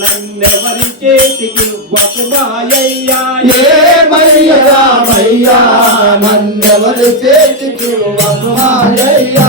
నన్నెవరి చేతికి వకుమాయ్యా ఏమయ్య రామయ్యా నన్నెవరి చేతికి వకుమాయ్యా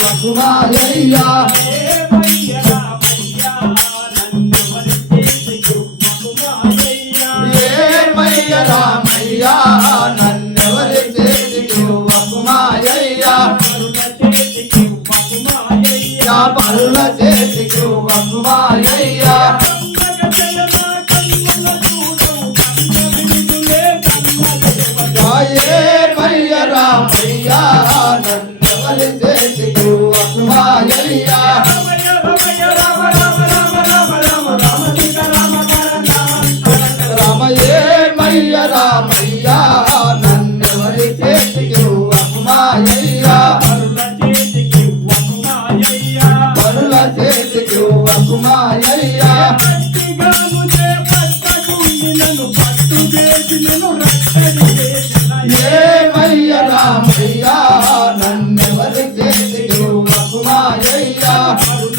చేతికి వకుమాయ్యా ఏమయ్య రామయ్యా నన్నెవరి చేతికి వకుమాయ్యా యా పరుల చేతికి వకుమాయ్యా ఏమయ్య రామయ్యా రామయ్యా నన్నెవరి చేతికి వకుమాయ్యా పరుల చేతికి వకుమాయ్యా ఏమయ్య రామయ్యా నన్నెవరి చేతికి వకుమాయ్యా పరుల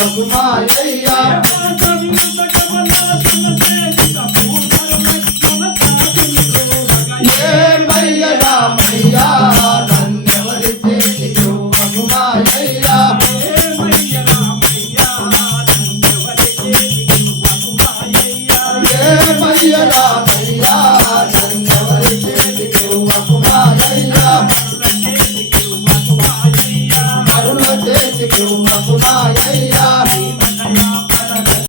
వకుమాయ్యా